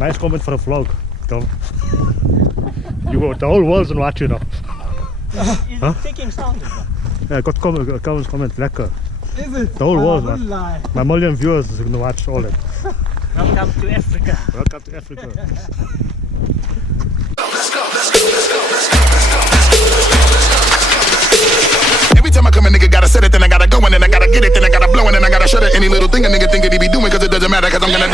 Nice comment for a vlog, Tom. The whole world's watching now. Is it taking sound? Yeah, I got comment, lekker. Is it? The whole world, man. man. My million viewers are gonna watch all that. Welcome to Africa. Welcome to Africa. Every time I come a nigga gotta set it, then I gotta go and then I gotta get it, then I gotta blow and then I gotta shut it. Any little thing a nigga think that he be doing, cause it doesn't matter, cause I'm gonna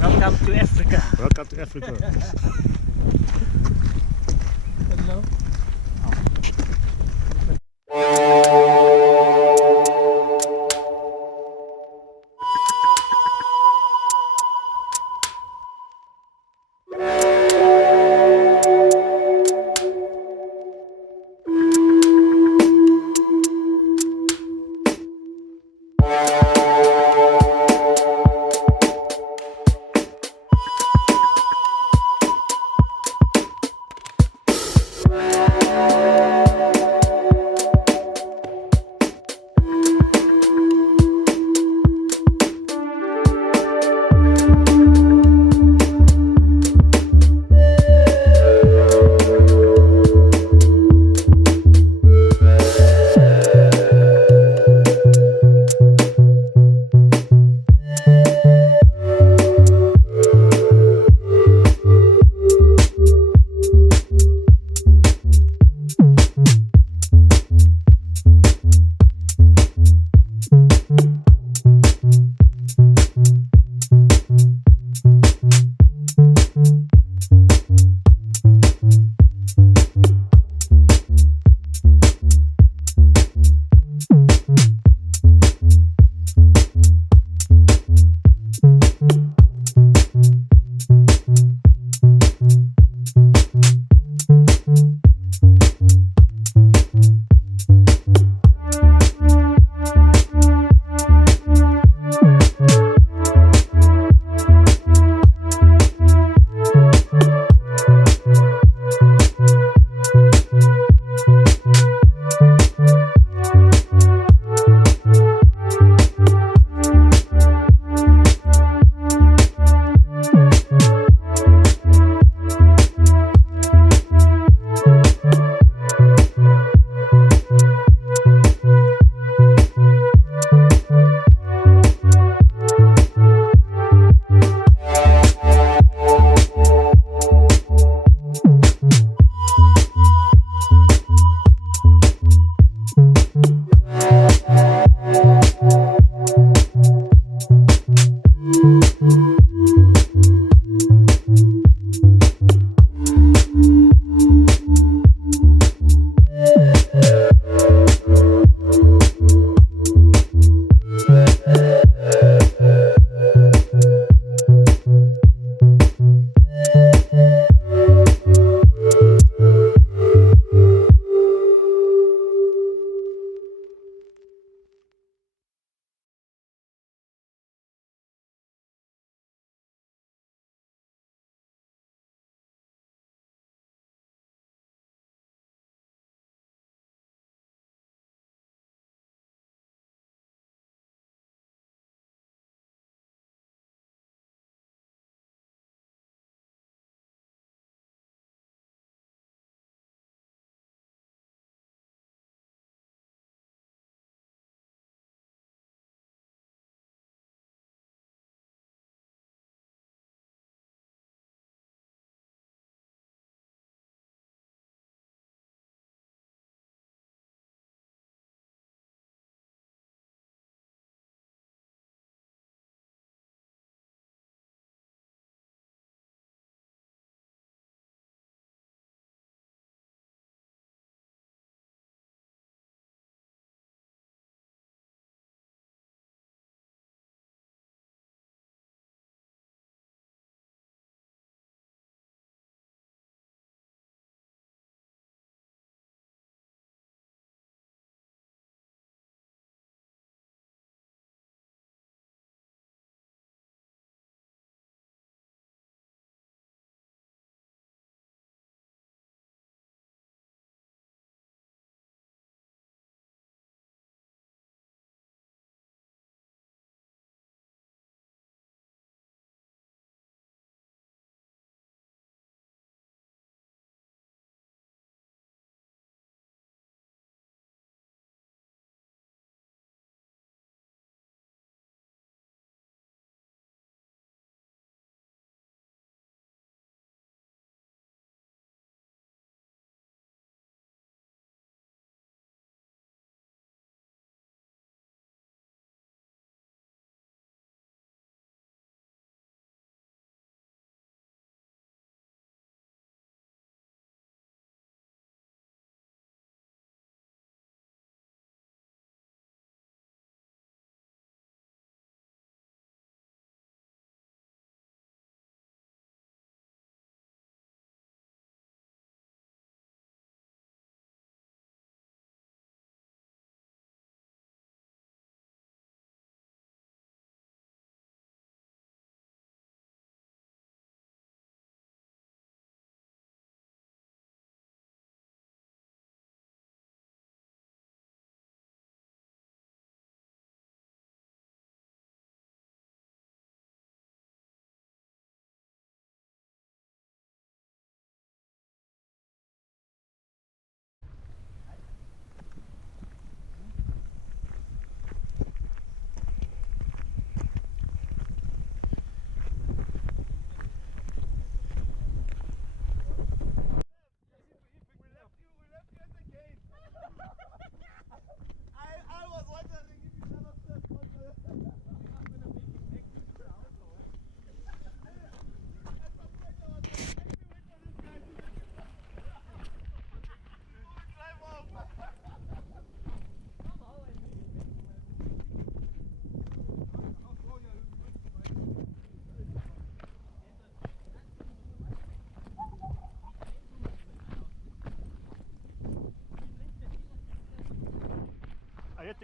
Welcome to Africa. Welcome to Africa. Hello.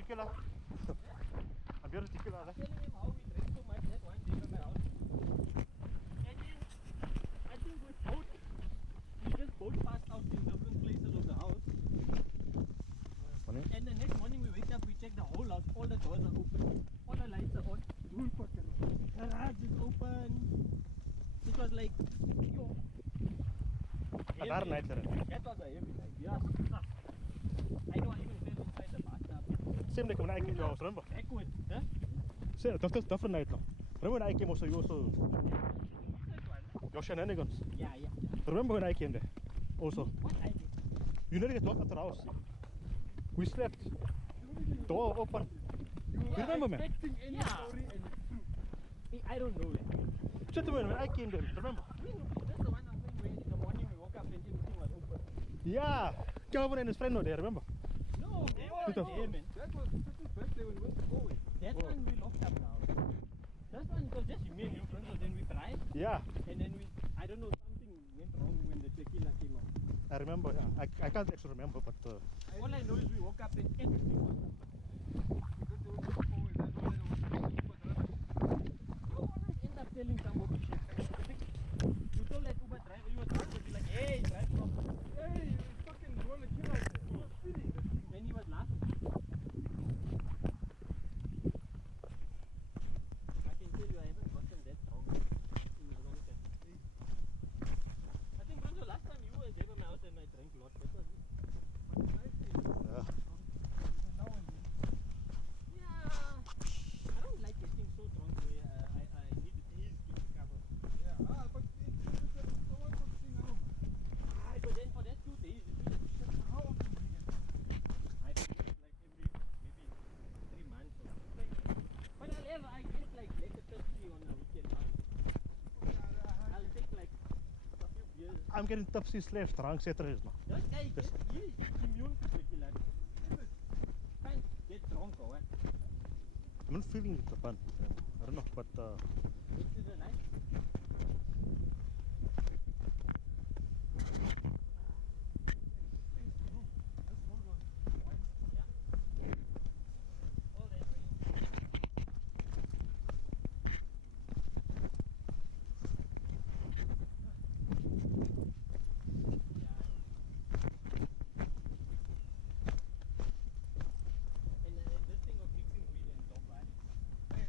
tequila. A beer tequila. Telling him how we drank so much that one day from my house. And then I think we just both passed out in different places of the house. Funny. And the next morning we wake up, we check the whole house, all the doors are open, all the lights are on, garage is open. It was like, yo. A dark night there. That was a heavy night, yes. I know I even fell inside the bathtub. Same like when I came to your house, remember? Backward, huh? Same, that's different night now. Remember when I came also, you also, your shenanigans. Yeah. Remember when I came there? Also, What I did? you never get locked at the house. We slept. Door open. You remember me? Expecting any story and it's true. I don't know that. Gentlemen, when I came there, remember? That's the one I'm saying where in the morning we woke up and everything was open. Yeah, Calvin and his friend were there, remember? No, they weren't there, man. That was Chris's birthday when we went to Galway. That one we locked up now. That one was just me and your friends, and then we cried. Yeah, And then I don't know, something went wrong when the tequila came out. I remember. Yeah. I can't actually remember, but All I know is we woke up and everything was open. Because they were going to Galway, that's why they were super drunk. You always end up telling somebody shit. You told that Uber driver, you were drunk, but you're like, hey, drive properly. Hey, you fucking want to kill out there. He was spinning. Then he was laughing. I can tell you I haven't gotten that wrong in a long time. I think Bronzo, last time you were there by my house and I drank a lot. That was it. But the nice thing is, yeah. now and then, Yeah, I don't like getting so drunk where I need days to recover. yeah. But it's so one for thing, I don't know. But then for that 2 days, you feel like shit. How often do you get that? I do it like maybe 3 months or something. But I get like later thirsty on the weekend. I'll take like a few beers. I'm getting tipsy slash drunk Saturdays now. That guy gets he's immune to tequila. Can't get drunk or what? I'm not feeling it, fun. I don't know, but This is a nice. This road was wide. All that rain. And this thing of mixing weed and dog riding. Hey,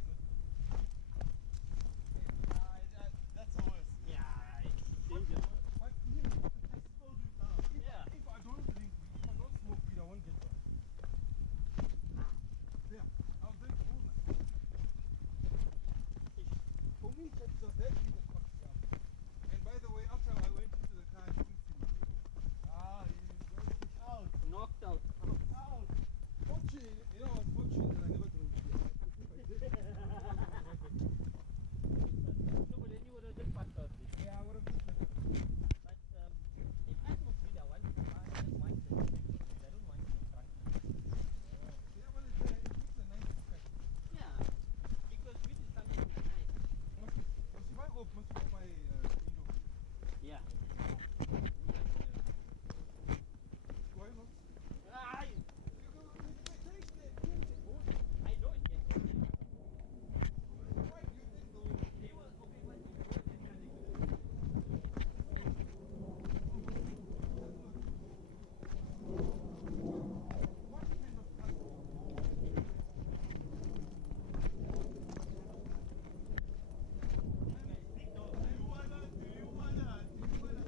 that's the worst. Yeah, it's dangerous. But you know, I slowed it down. Yeah. If I don't drink weed, if I don't smoke weed, I won't get drunk. Yeah, I'll drink all night. For me, that's the best thing that fucks me up. And by the way, after I went into the car, I didn't see my he's out. Knocked out. Out. Fortunately, you know, I was fortunate that I never drove beer. Because if I did, No, but then you would have just passed out. yeah, I would have just left. But if I smoke weed, I want to buy just one thing. I don't want to drink. Yeah, but it's a nice effect. Yeah, because weed is something nice. Must you buy Angel? Yeah. Why not? I Taste it. I know it gets okay. Why do you think though? They were okay, but you know that kind of What kind of customer? Do you wanna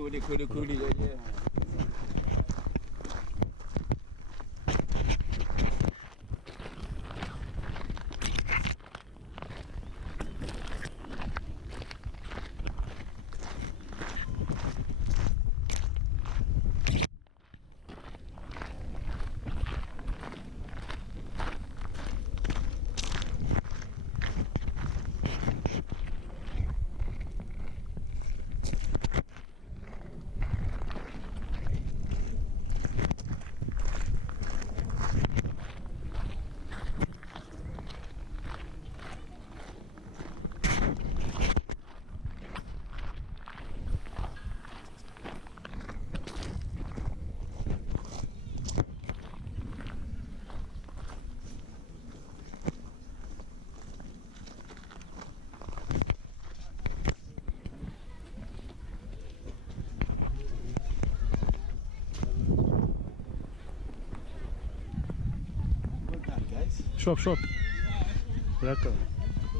Coolie, yeah. Well done, guys. Shop. Lekker.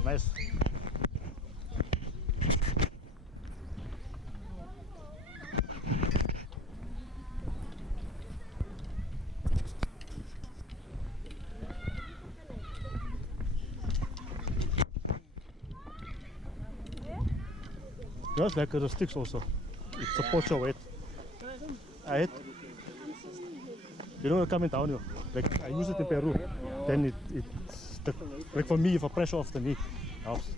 Nice. Ja, is lekker, the sticks also. It supports your weight. I hate. You know, coming down here. Like I use it in Peru. Then like for me, if I pressure off the knee, helps.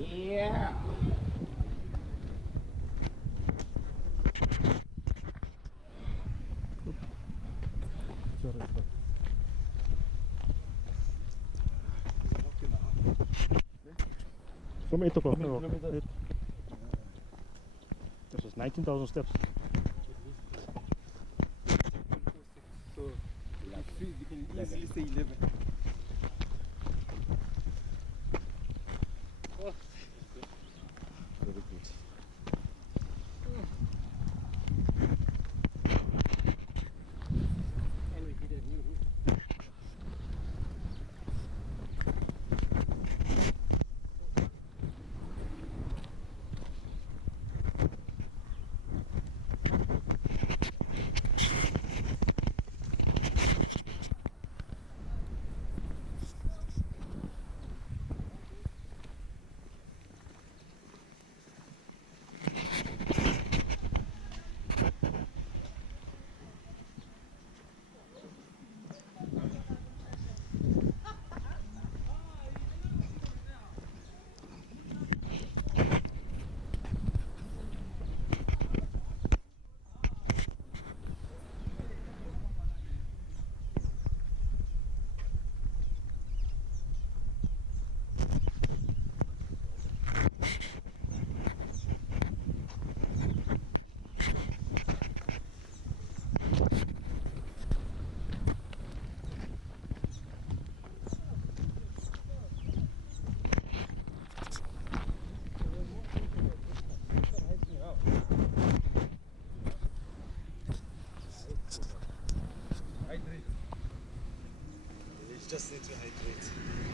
Yeah. From 8 o'clock. No, this is 19,000 steps. So you can easily say 11. Very good. And we did a new route. Hydrate. You just need to hydrate.